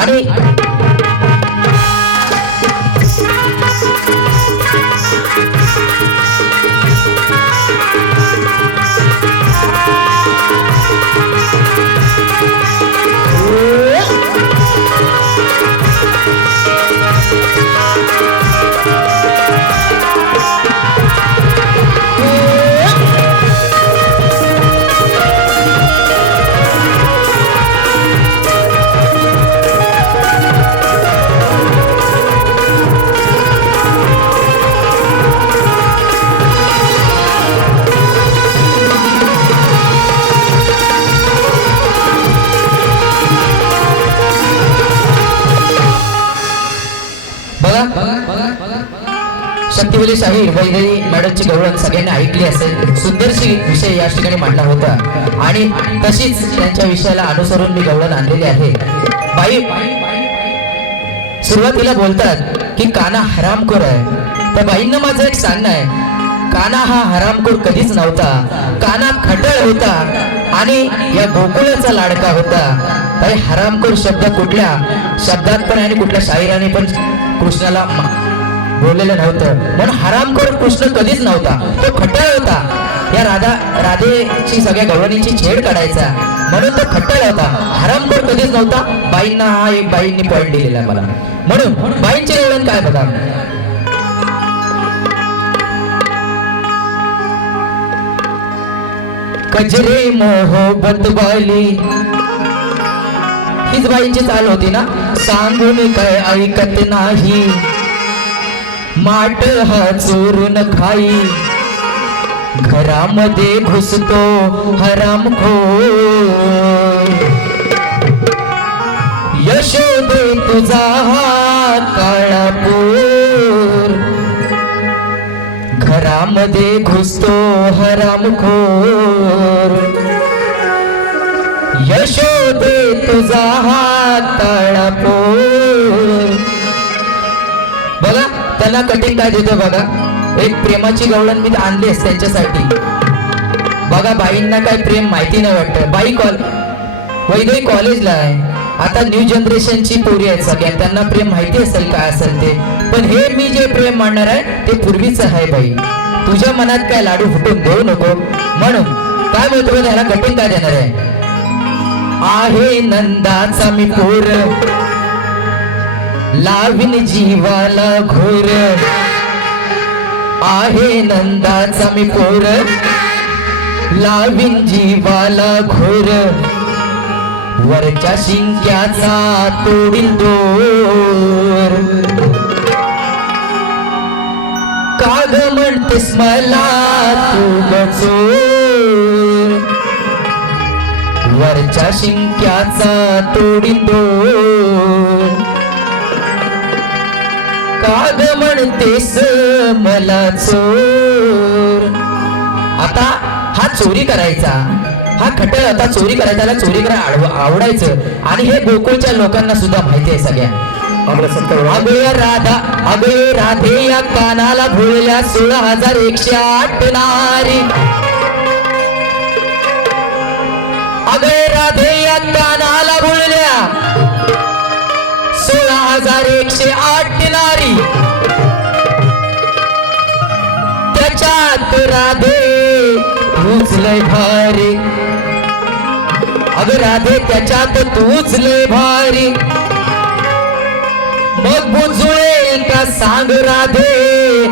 आणि शक्तिवली शाहीर वैदरी मॅडमची गवळण सगळ्यांनी ऐकली असेल. सुंदरशी विषय या ठिकाणी मांडला होता आणि तशीच त्यांच्या विषयाला अनुसरून मी गवळण आणलेली आहे. बाई सुरुवातीला बोलतात की काना हरामखोर आहे. तर बाईंना माझं एक सांगणं आहे, काना हा हरामखोर कधीच नव्हता. काना खटळ होता आणि या गोकुळाचा लाडका होता. बाई हरामखोर शब्द कुठल्या शब्दात पण आणि कुठल्या शाहिराने पण कृष्णाला बोललेलं नव्हतं. म्हणून हरामखोर कृष्ण कधीच नव्हता, तो खट्याळ होता. या राधेची सगळ्या गवळणीची छेड काढायचा म्हणून तो खट्याळ होता, हरामखोर कधीच नव्हता. बाईंना हा एक बाईंनी पॉइंट दिलेला आहे मला. म्हणून बाईंचे गवळण काय बघा, कजरे मोहब्बत वाली हीच बाईंची चाल होती ना. सांगून काय ऐकत नाही, माट हा चोरून खाई, घरामध्ये घुसतो हरामखोर. यशोदे तुझा हा काळापूर, घरामध्ये घुसतो हरामखोर. यशोदे तुझा हा काळापूर. बघा त्यांना कठीण काय देतो बघा. एक प्रेमाची गवळण मी आणलीस त्यांच्यासाठी. बघा बाईंना काय प्रेम माहिती नाही वाटतं. बाई वैद्य कॉलेजला आहे. आता न्यू जनरेशनची पोरी आहेत सगळ्या, त्यांना प्रेम माहिती असेल काय असेल ते. पण हे मी जे प्रेम मांडणार आहे ते पूर्वीच आहे. बाई तुझ्या मनात काय लाडू फुटून देऊ नको. म्हणून काय म्हणतो त्याला कठीण काय देणार आहे नंदाचा मी पोर, लावीन जीवाला घोर. आहे नंदाचा मी पोर, लावीन जीवाला घोर. वरच्या शिंक्याचा तोडील दोर. काग म्हणतेस मला तू गचोर, वरच्या शिंक्याचा तोडील दोर. काग म्हणतेस मला चोर. आता हा चोरी करायचा, हा खटळ आता चोरी करायचा, त्याला चोरी करायला आवडायचं. आणि हे गोकुळच्या लोकांना सुद्धा माहिती आहे सगळ्या. अगं राधा अगं राधे या कानाला भुळल्या 16,108 नारी. अगं राधे या कानाला भुळल्या 16,108 नारी. त्याच्यात राधे तूच लय भारी. अगं राधे त्याच्यात तूच लय भारी. मग बुजुळेल का सांग राधे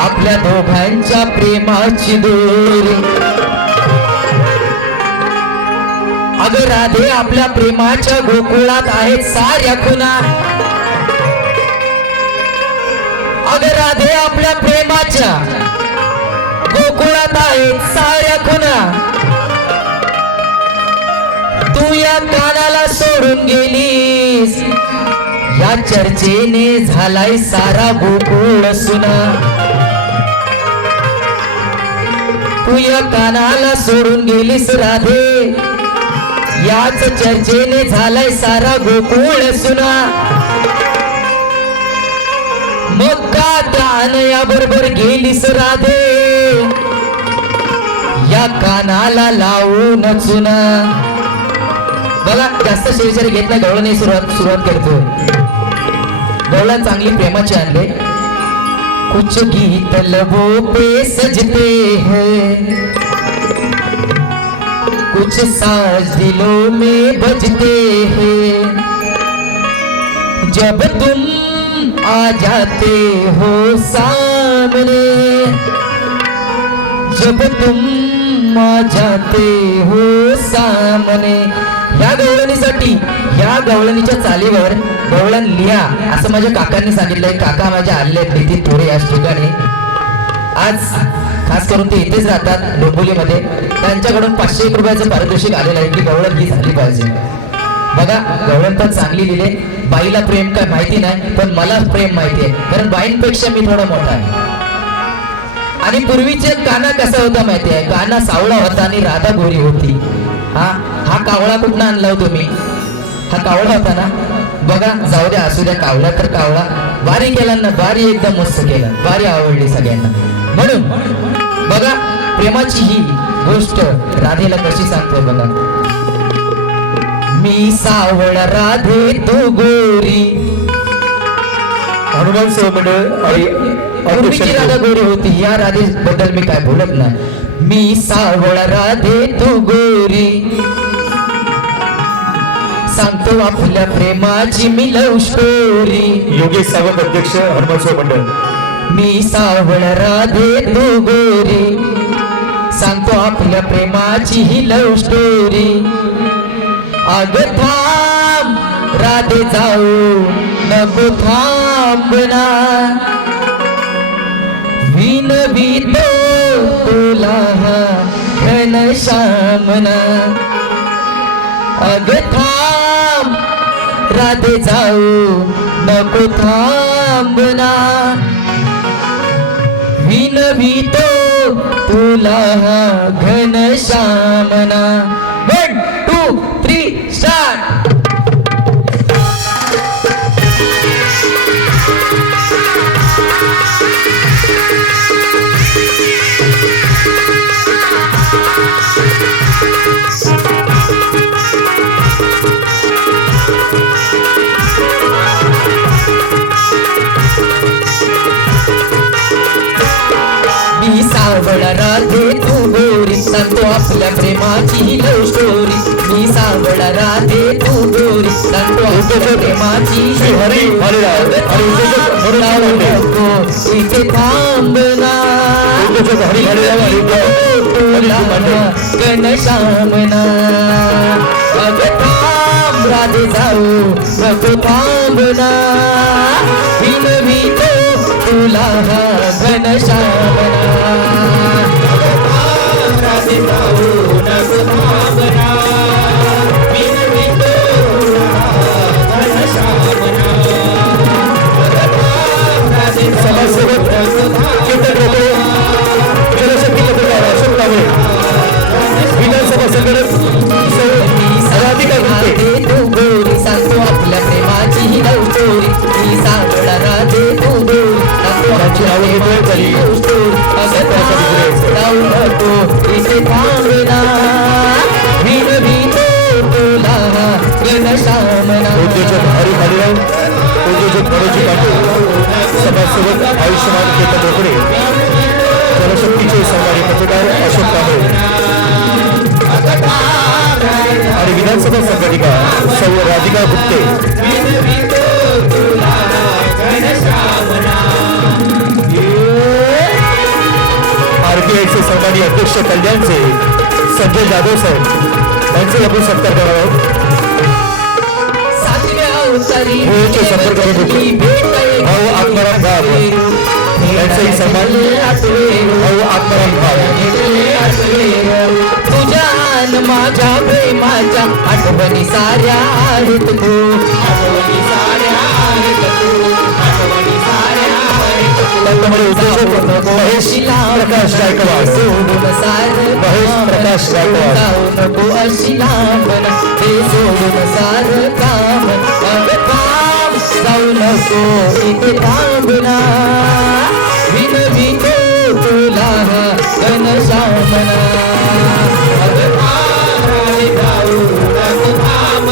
आपल्या दोघांच्या प्रेमाची दोरी. अगं राधे आपल्या प्रेमाच्या गोकुळात आहेत साऱ्या खुना. अगं राधे आपल्या प्रेमाच्या गोकुळात आहेत साऱ्या खुना. तू या कानाला सोडून गेलीस, या चर्चेने झालाय सारा गोकुळ सुना. तू या कानाला सोडून गेलीस राधे, याच चर्चेने झालाय सारा गोकुळ सुना. मग का त्या अनया बरोबर गेलीस राधे, या कानाला लावून चुना. बघा जास्त शेजारी घेत नाही, गवळणी सुरुवात करतो. गवळण चांगली प्रेमाची आणले. कुछ गीत लबों पे सजते हैं, कुछ साज दिलों में बजते हैं, जब तुम आ जाते हो सामने, जब तुम आ जाते हो सामने. ह्या गवळणीसाठी, ह्या गवळणीच्या चालीवर गवळण लिहा असं माझ्या काकांनी सांगितलंय. काका माझ्या आलेले आहेत नितीन थोडे याच ठिकाणी. आज खास करून ते इथेच राहतात डोंबिवलीमध्ये. त्यांच्याकडून 500 रुपयाचं पारितोषिक आलेलं आहे की गवळण ही झाली पाहिजे. बघा गवळण पण चांगली लिहिले. बाईला प्रेम काय माहिती नाही, पण मला प्रेम माहिती आहे, कारण बाईंपेक्षा मी थोडा मोठा आहे. आणि पूर्वीचे काना कसा होता माहिती आहे? काना सावळा होता आणि राधा गोरी होती. हा कावळा कुठनं आणला हो तुम्ही? हा कावळा होता ना. बघा जाऊ द्या, असू द्या, कावळा तर कावळा. बारी केला ना, बारी एकदम मस्त केला, बारी आवडली सगळ्यांना. म्हणून बघा प्रेमाची ही गोष्ट राधेला कशी सांगतोय बघा. मी सावळ राधे तू गोरी. हनुमान मंडळ आणि पूर्वीची राधा गोरी होती, या राधे बद्दल मी काय बोलत नाही. मी सावळ राधे तू गोरी, सांगतो आपल्या प्रेमाची मी लव स्टोरी. योगेश सावंत अध्यक्ष हनुमान मंडळ. मी सावळ राधे तू गोरी, सांगतो आपल्या प्रेमाची ही लव स्टोरी. अग थांब राधे जाऊ नको थांबना, विनवितो तुला घनश्यामना. अग थांब राधे जाऊ नको थांबना, विनवितो तुला घनश्यामना. 1 2 3 स्टार्ट. मी सावळ राधे तू गोरी, सांगतो आपल्या प्रेमाची लव स्टोरी. मी सावळ राधे तू गोरी, सांगतो आपल्या प्रेमाची इथे थांबना, घनश्यामना. अग थांब राधे जाऊ नको थांबना, विनवितो तुला घनश्यामना. राधे जाऊ नको थांबना, विनवितो घनश्यामना. समाजसेवक केतन रोकडे, जनशक्ती पत्रकार अशोक कांबळे, विधानसभा संघटक राधिका गुप्ते. तू गोरी, सांगतो आपल्या प्रेमाची ही लव स्टोरी. मी सावळ राधे तू गोरी, सांगतो आपल्या प्रेमाची लव स्टोरी. जाऊ नको इथे थांबना, विनवितो तुला घनश्यामना. उद्योजक हरी भालेराव, उद्योजक मनोजी पाटील, समाजसेवक आयुष्यमान केतन रोकडे, जनशक्तीचे सहकारी पत्रकार अशोक कांबळे आणि विधानसभा संघटिका सौ राधिका गुप्ते. RPIचे सहकारी अध्यक्ष कल्याणचे संजय जाधव साहेब यांचे आपण सत्कार करणार आहोत. होळीचे संपर्क भाऊ आत्माराम भाग यांचाही सन्मान. भाऊ आत्माराम भाग. तुझ्या माझ्या प्रेमाच्या आठवणी साऱ्या आहेत तू, आठवणी साऱ्या आहेत तू, आठवणी साऱ्या आहेत तू. त्याच्यामध्ये उद्योजक महेश प्रकाश गायकवाड, सोडून सार महेश प्रकाश गायकवाड. जाऊ नको अशी लांबन, ते सोडून सार काम. अग थांब जाऊ नको इथे थांबना, विनवितो तुला घनश्यामना. अग थांब राधे जाऊ नको थांबना,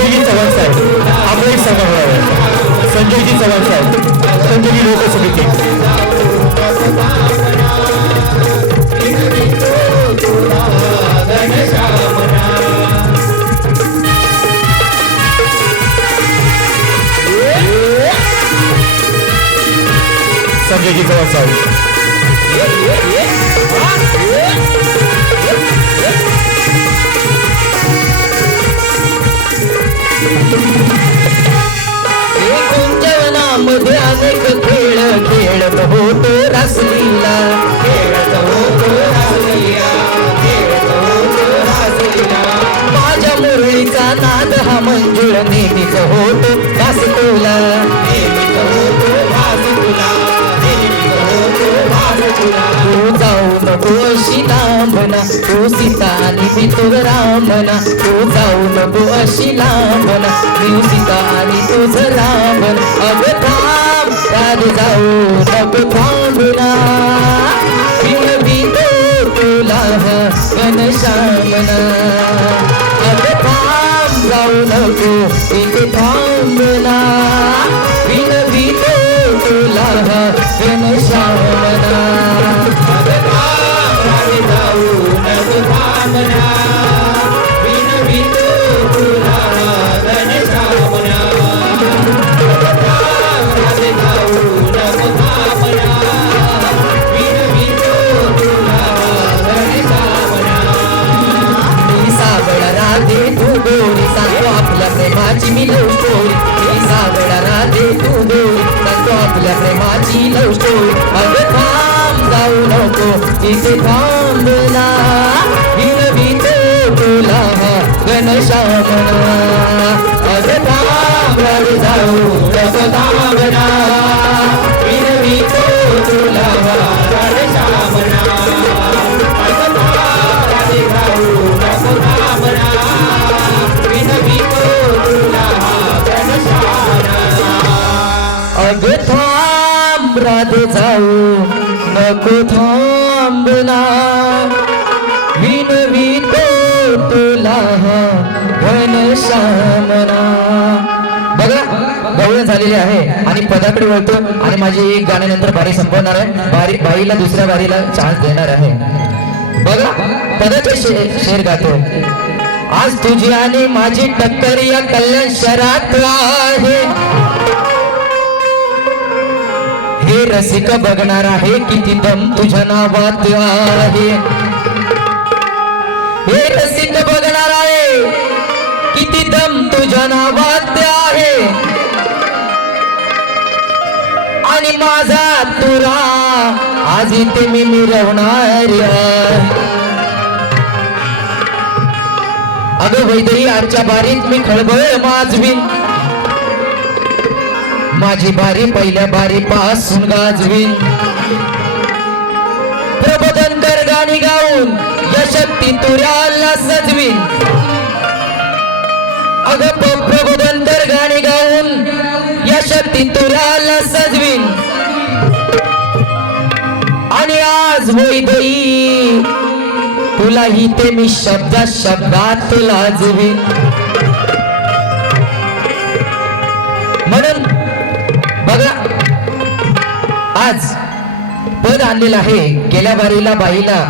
संजयजी चव्हाण साहेब आपलं एक सांगा आहे संजयजी चव्हाण साहेब संजयजी लोकसमिती संजयजी चव्हाण साहेब कुंजवनामध्ये अनेक खेळ खेळत होतो रासलीला माझ्या मुरळीचा नाद हा मंजूळ नेहमीच होतो वासतुला तू जाऊ नको अशी लांबना तू सीता आणि मी तुझ रामना तू जाऊ नको अशी लांबना मी सीता आणि तुझ रामन अग थांब राज जाऊ नको थांबना विनवितो तुला घनश्यामना अग थांब जाऊ नको इथे थांबना विनवितो तुला घनश्यामना प्रेमाची मी लव स्टोरी सागडा राधे तू गोरी सांगतो आपल्या प्रेमाची लव स्टोरी अग थांब जाऊ नको इथे थांबला विनवितो तुला घनश्यामना अग थांब राधे जाऊ नको थांबना विनवितो तुला घनश्यामना अग थांब राधे जाऊ नको थांबना अग थांब राधे जाऊ नको थांबना विनवितो तुला घनश्यामना बघा गवळण झालेली आहे आणि पदाकडे वळतो आणि माझी एक गाण्यानंतर बारी संपवणार आहे बाईला दुसऱ्या बारीला चान्स देणार आहे बघा पदाचे शेर गातो आज तुझी आणि माझी टक्कर या कल्याण शहरात आहे हे रसिक बघणार आहे किती दम तुझ्या नावात आहे हे रसिक बघणार आहे किती दम तुझ्या नावात आहे आणि माझा तुरा आज इथे मी मिरवणार अगं वैदरी आजच्या बारीत मी खळबळ माजवीन माझी बारी पहिल्या बारीपासून गाजवीन प्रबोधन कर गाणी गाऊन या शक्ती तुऱ्याला सजवीन अगं प्रबोधन कर गाणी गाऊन या शक्ती तुऱ्याला सजवीन आणि आज वैदई तुला ही ते मी शब्दात लाजवीन म्हणून बघा आज पद आणलेलं आहे गेल्या बारीला बाईला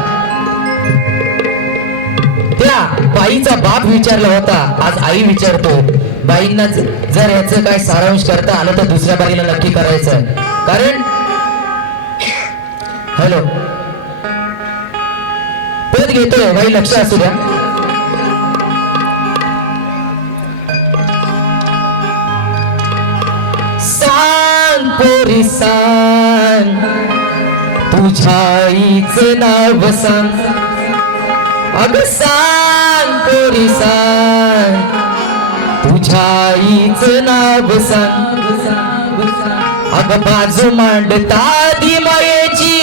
त्या बाईचा बाप विचारला होता आज आई विचारतो बाईंना जर याचं काय सारांश करता आलं तर दुसऱ्या बारीला नक्की करायचं कारण हॅलो पद घेतोय बाई लक्ष असू द्या सांग पोरी सांग तुझ्या आईचं नाव सांग अग सांग पोरी सांग तुझ्या आईचं नाव सांग अग बाजू मांडता दी मायेची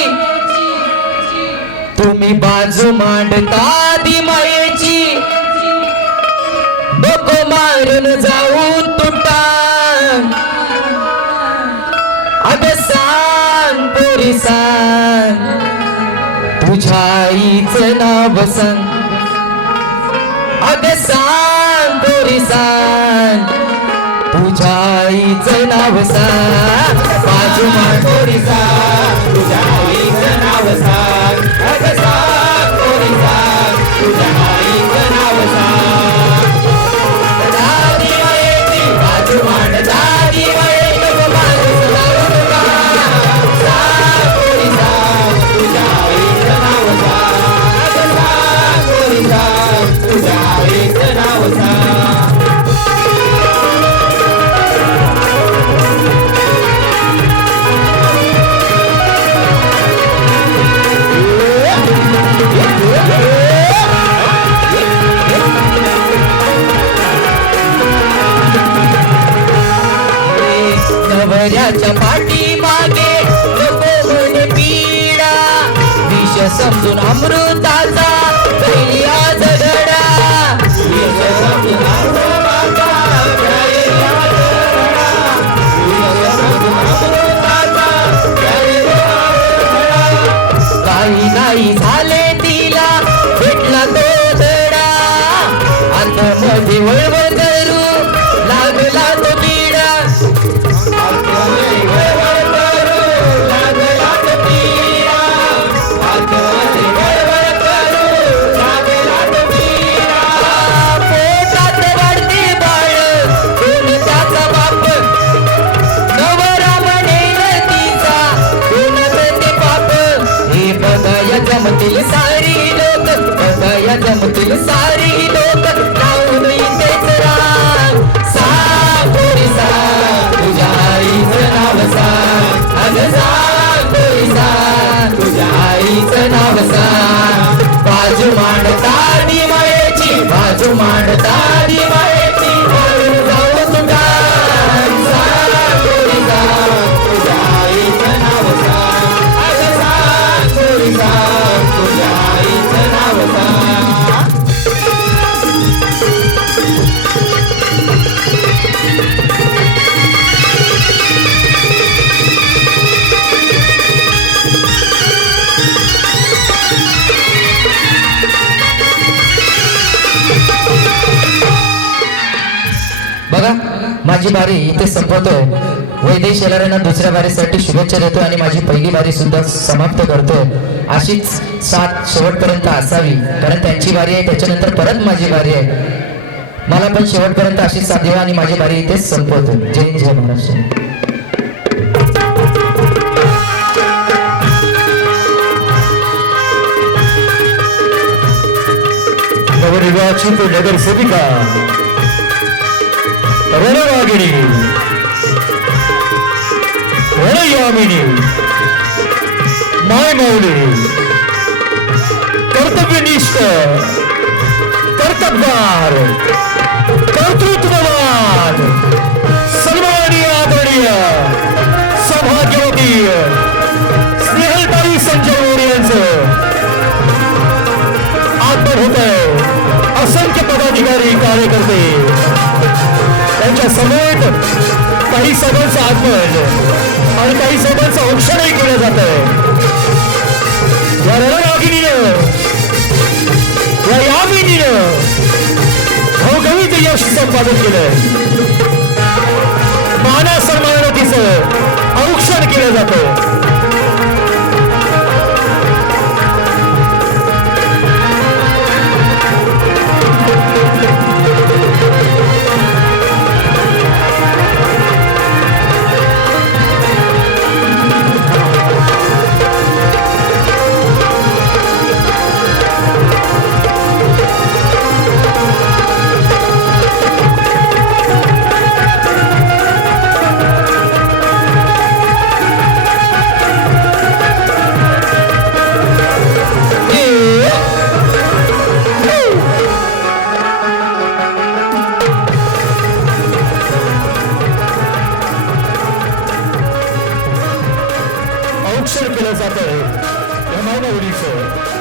तुम्ही बाजू मांडता दी मायेची डोकं मारून जाऊ तुटा अग सांग पोरी सांग तुझ्या आईचं नाव सांग अग सांग पोरी सांग नावसा बाजू मांड पोरीचा तुझ्या आईचं नाव सांग अगं सांग पोरीचा तुझ्या आईचं नाव सांग दादी वयेची बाजू मांड दादी वयेची बाजू लावून सांग पोरीचा तुझ्या आईचं नाव सांग अगं सांग पोरीचा तुझ्या आईचं नाव सांग नवऱ्याच्या पाठी मागे नको होणे पीडा विष समजून अमृताचा पहिली आज धडा काही नाही झाले तिला भेटला तो धडा आतमध्ये वळवळ करू लागला तो पीडा पोटात वाढते बाळ कोण त्याचा बाप नवरा म्हणेल तिचा कोण ते पाप हे बघा या जमतील सारी लोक बघा या जमतील सारी लोक लावून तेच राग सांग पोरी सांग तुझ्या आईचं नाव सांग अगं सांग पोरी सांग तुझ्या आईचं नाव सांग बाजू मांडता दिवाळीची बाजू मांडता दिवाळीची वाळून जाऊ तुझा सांग पोरी सांग तुझ्या आईचं नाव सांग अगं सांग पोरी सांग तुझ्या आईचं नाव सांग बघा माझी बारी इथे संपवतोय वैदेश येणाऱ्यांना दुसऱ्या बारीसाठी शुभेच्छा देतो आणि माझी पहिली बारी सुद्धा समाप्त करतोय अशीच साथ शेवटपर्यंत असावी कारण त्यांची बारी आहे त्याच्यानंतर परत माझी बारी आहे मला पण शेवटपर्यंत अशीच साथ द्यावा आणि माझी बारी इथेच संपवतो जय हिंद, जय महाराष्ट्र. नवनिर्वाचित नगरसेविका रणरागिणी रणयामिनी मायमौली कर्तव्यनिष्ठ कर्तबगार कर्तृत्ववान सन्माननीय आदरणीय सौभाग्यवती स्नेहलताई संजय मोरे यांचं आगमन होत आहे असंख्य पदाधिकारी कार्यकर्ते त्यांच्या समोर काही सभांचं आगमन आणि काही सभांचं औक्षणही केलं जात आहे या रणरागिनीनं या यामिनीनं घवघवीत यश संपादन केलंय माना सन्मानतीचं औक्षण केलं जातं औक्षण केलं जात आहे या मायमौलीचं